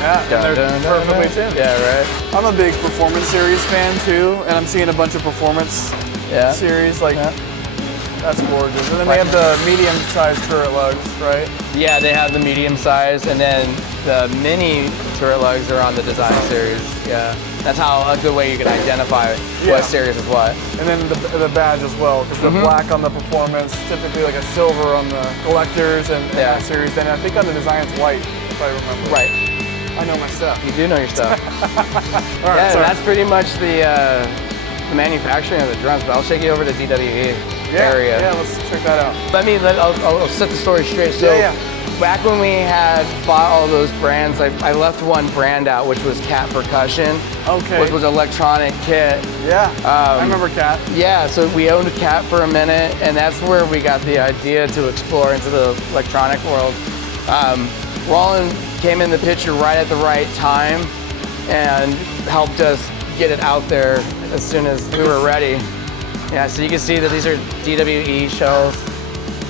Yeah, and they're perfectly tuned. Yeah, right. I'm a big Performance Series fan too, and I'm seeing a bunch of Performance Yeah. Series, like, that's gorgeous. And then they have the medium-sized turret lugs, right? Yeah, they have the medium size, and then the mini turret lugs are on the design series. Yeah, that's how a good way you can identify Yeah. what series is what. And then the badge as well, because the black on the Performance, typically like a silver on the Collectors and Yeah. that series. Then I think on the design it's white, if I remember. Right. I know my stuff. You do know your stuff. All right, Yeah, sorry. that's pretty much the manufacturing of the drums. But I'll take you over to DWE area. Yeah, let's check that out. I'll set the story straight. So Yeah. back when we had bought all those brands, I left one brand out, which was Cat Percussion, Okay. which was electronic kit. Yeah, I remember Cat. Yeah, so we owned a Cat for a minute, and that's where we got the idea to explore into the electronic world. Roland came in the picture right at the right time and helped us get it out there as soon as we were ready. Yeah, so you can see that these are DWE shells.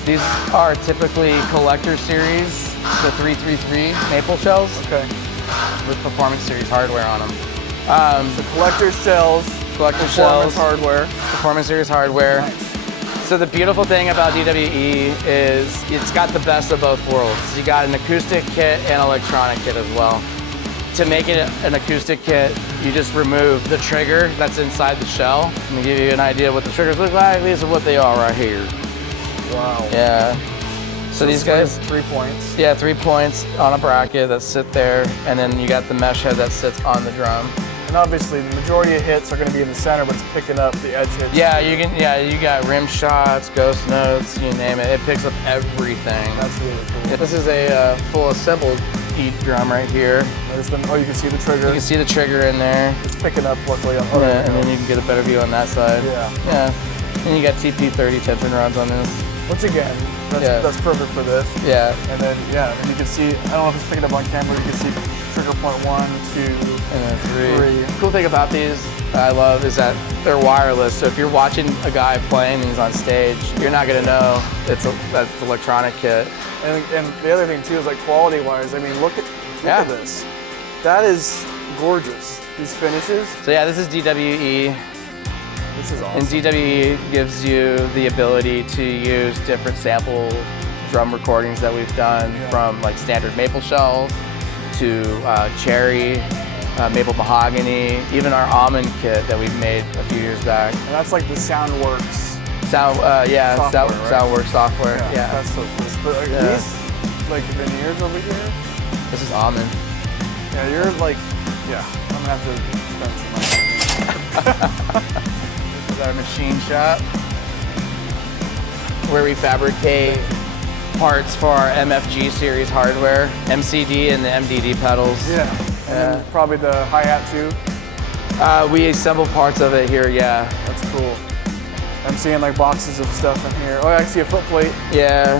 These are typically collector series, the 333 maple shells Okay. with Performance Series hardware on them. So collector's shells, Collector Performance shells, hardware. Performance Series hardware. So the beautiful thing about DWE is it's got the best of both worlds. You got an acoustic kit and electronic kit as well. To make it an acoustic kit, you just remove the trigger that's inside the shell. Let me give you an idea of what the triggers look like. These are what they are right here. Wow. Yeah. So these guys, 3 points. yeah, 3 points on a bracket that sit there, and then you got the mesh head that sits on the drum. And obviously the majority of hits are going to be in the center, but it's picking up the edge hits. Yeah, you got rim shots, ghost notes, you name it. It picks up everything. That's really cool. This is a full assembled E drum right here. There's the, oh, you can see the trigger. You can see the trigger in there, It's picking up luckily on and then you can get a better view on that side. Yeah. Yeah. And you got TP30 tension rods on this. Which again, that's perfect for this. Yeah. And then, yeah, and you can see, I don't know if it's picking up on camera, you can see trigger point 1, 2, And then 3. 3. Cool thing about these I love is that they're wireless. So if you're watching a guy playing and he's on stage, you're not gonna know that's electronic kit. And the other thing too is like quality-wise. I mean, look at this. That is gorgeous. These finishes. So yeah, this is DWE. This is awesome. And DWE gives you the ability to use different sample drum recordings that we've done, from like standard maple shells to cherry, maple mahogany, even our almond kit that we've made a few years back. And that's like the Soundworks. Soundworks software. Yeah. That's so cool. But like, these like Veneers over here. This is almond. Yeah, you're like, I'm gonna have to spend some money. This is our machine shop where we fabricate parts for our MFG series hardware, MCD and the MDD pedals. Yeah. And then probably the hi-hat too. We assemble parts of it here, That's cool. I'm seeing like boxes of stuff in here. Oh, I see a foot plate. Yeah,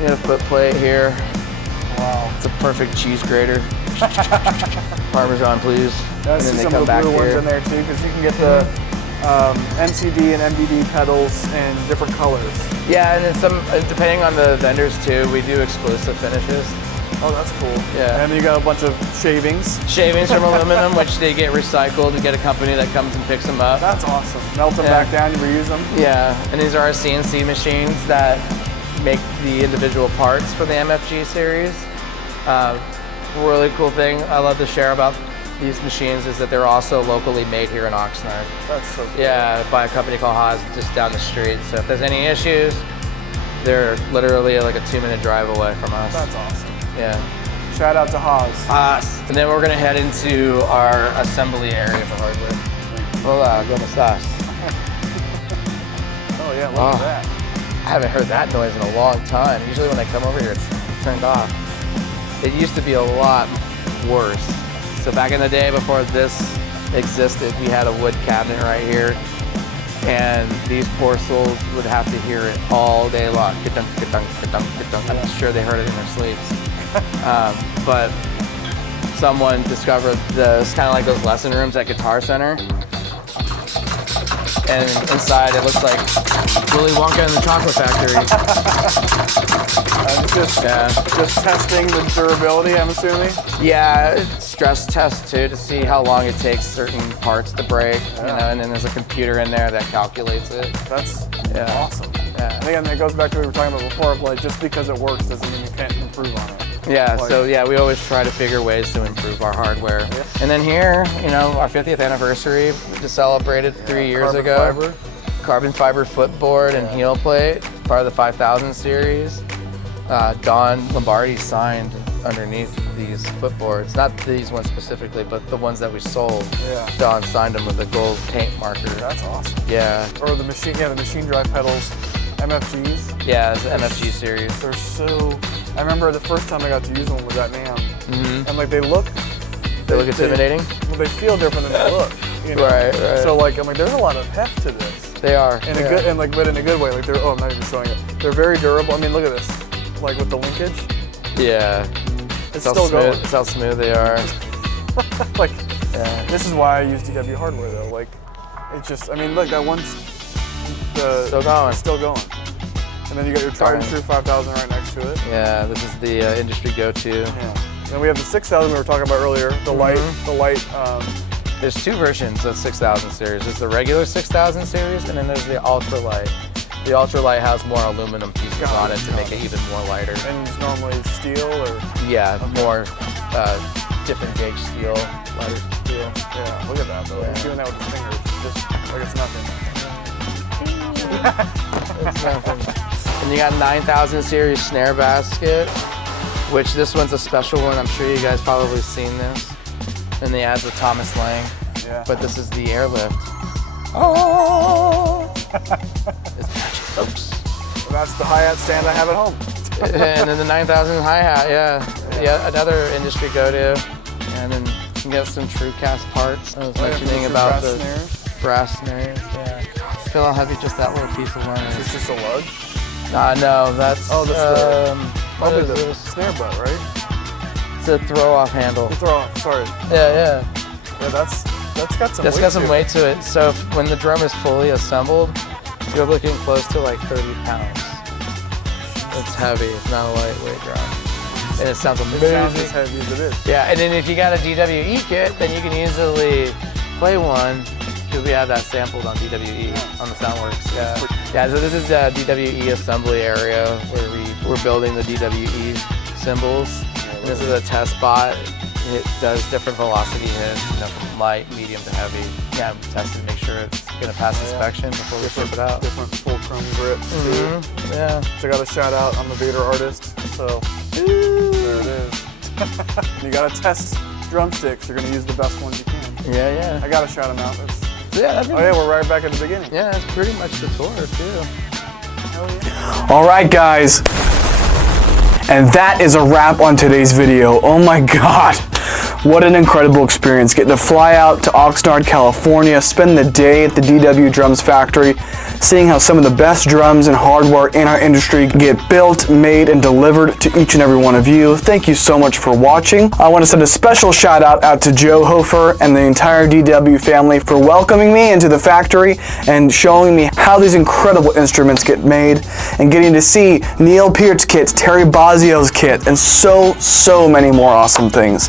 we got a foot plate here. Wow. It's a perfect cheese grater. Parmesan, please. I And see then they some come of the back blue ones here. in there too, because you can get the MCD and MDD pedals in different colors. Yeah, and then some, depending on the vendors too, we do exclusive finishes. Oh, that's cool. Yeah. And you got a bunch of shavings. Shavings from aluminum, which they get recycled. We get a company that comes and picks them up. That's awesome. Melt them back down, you reuse them. Yeah, and these are our CNC machines that make the individual parts for the MFG series. Really cool thing I love to share about these machines is that they're also locally made here in Oxnard. That's so cool. Yeah, by a company called Haas just down the street. So if there's any issues, they're literally like a 2-minute drive away from us. That's awesome. Yeah. Shout out to Haas. And then we're gonna head into our assembly area for hardware. Hola, ¿cómo estás? Oh yeah, look at that. I haven't heard that noise in a long time. Usually when I come over here, it's turned off. It used to be a lot worse. So back in the day before this existed, we had a wood cabinet right here. And these poor souls would have to hear it all day long. Ka-dunk, ka-dunk, ka-dunk, ka-dunk. I'm sure they heard it in their sleeps. But someone discovered this, kind of like those lesson rooms at Guitar Center. And inside it looks like Willy Wonka and the Chocolate Factory. Just testing the durability, I'm assuming. Yeah, it's stress test too to see how long it takes certain parts to break. You know, and then there's a computer in there that calculates it. That's awesome. Yeah. I think it goes back to what we were talking about before, of like just because it works doesn't mean you can't improve on it. Yeah, Like- so yeah, we always try to figure ways to improve our hardware. Yeah. And then here, you know, our 50th anniversary just celebrated 3 years Carbon ago. fiber. Carbon fiber footboard and heel plate, part of the 5000 series. Don Lombardi signed underneath these footboards, not these ones specifically, but the ones that we sold. Yeah. Don signed them with a gold paint marker. That's awesome. Yeah, Or the machine drive pedals, MFGs. yeah, it's the MFG series. They're so. I remember the first time I got to use one was at NAMM, Mm-hmm. and like they look intimidating? Well, they feel different than they look. You know? Right. So like I'm like, there's a lot of heft to this. They are. In a good, and like, but in a good way. Like they're. Oh, I'm not even showing it. They're very durable. I mean, look at this. Like with the linkage, Yeah. it's how still smooth, going. It's how smooth they are. Like, Yeah. this is why I use DW hardware though. Like, it's just. I mean, look, that one's Still going. It's still going. And then you got your tried and Darn. true 5000 right next to it. Yeah, this is the industry go-to. Yeah. Then we have the 6000 we were talking about earlier. The Mm-hmm. light. There's two versions of 6000 series. There's the regular 6000 series, and then there's the ultralight. The ultralight has more aluminum pieces on it to make it even more lighter. And it's normally steel or. Yeah, more different gauge steel, lighter steel. Yeah. Look at that though. He's doing that with his fingers, just like it's nothing. It's nothing. And you got 9000 series snare basket, which this one's a special one. I'm sure you guys probably seen this. And the ads with Thomas Lang. Yeah. But this is the airlift. Oh! It's magic, folks. So that's the hi-hat stand I have at home. And then the 9000 hi-hat, yeah, another industry go-to. And then you can get some true cast parts. I was mentioning some about brass the snares. brass snares. Yeah. Feel how heavy just that little piece alone is. It's just a lug. No, that's Oh, that's what probably is the this? snare butt, right? It's a throw-off handle. The throw. Sorry. Yeah. Yeah, that's That's got some That's weight got some to weight to it. So when the drum is fully assembled, you're looking close to like 30 pounds. It's heavy. It's not a lightweight drum. And it sounds amazing. It sounds as heavy as it is. Yeah, and then if you got a DWE kit, then you can easily play one, because we have that sampled on DWE on the Soundworks. Yeah, so this is the DWE assembly area where we're building the DWE cymbals. And this is a test spot. It does different velocity hits, from light, medium to heavy. Yeah, test to make sure it's gonna pass inspection before we ship it out. Different fulcrum grips too. Yeah. So I got a shout out on the Vader artist. So there it is. You gotta test drumsticks. You're gonna use the best ones you can. Yeah. I gotta shout them out. We're right back at the beginning. Yeah, that's pretty much the tour too. Hell yeah. All right, guys. And that is a wrap on today's video. Oh my God. What an incredible experience. Getting to fly out to Oxnard, California, spend the day at the DW Drums factory, seeing how some of the best drums and hardware in our industry get built, made, and delivered to each and every one of you. Thank you so much for watching. I want to send a special shout out to Joe Hofer and the entire DW family for welcoming me into the factory and showing me how these incredible instruments get made, and getting to see Neil Peart's kits, Terry Bozzio's kit, and so many more awesome things.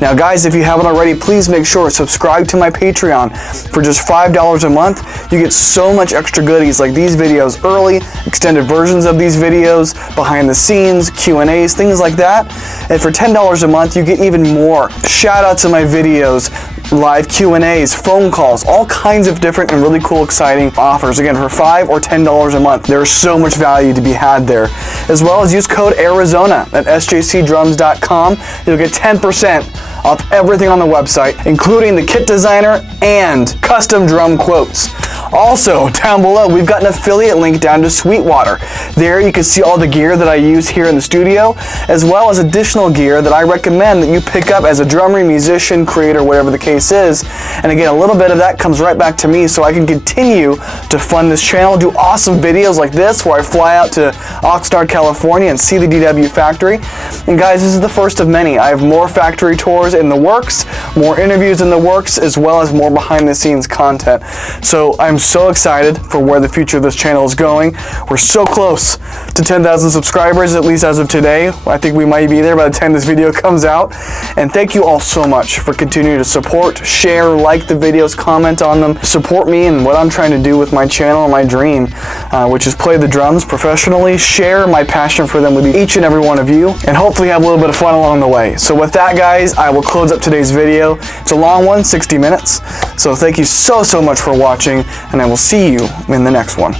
Now guys, if you haven't already, please make sure to subscribe to my Patreon. For just $5 a month, you get so much extra goodies like these videos early, extended versions of these videos, behind the scenes, Q&As, things like that. And for $10 a month, you get even more. Shout out to my videos, live Q&As, phone calls, all kinds of different and really cool, exciting offers. Again, for $5 or $10 a month, there's so much value to be had there. As well as use code Arizona at sjcdrums.com. You'll get 10% off everything on the website, including the kit designer and custom drum quotes. Also, down below, we've got an affiliate link down to Sweetwater. There you can see all the gear that I use here in the studio, as well as additional gear that I recommend that you pick up as a drummer, musician, creator, whatever the case is. And again, a little bit of that comes right back to me so I can continue to fund this channel, do awesome videos like this where I fly out to Oxnard, California and see the DW factory. And guys, this is the first of many. I have more factory tours in the works, more interviews in the works, as well as more behind the scenes content. So I'm so excited for where the future of this channel is going. We're so close to 10,000 subscribers, at least as of today. I think we might be there by the time this video comes out. And thank you all so much for continuing to support, share, like the videos, comment on them, support me and what I'm trying to do with my channel and my dream, which is play the drums professionally, share my passion for them with each and every one of you, and hopefully have a little bit of fun along the way. So with that, guys, I will close up today's video. It's a long one, 60 minutes. So thank you so much for watching, and I will see you in the next one.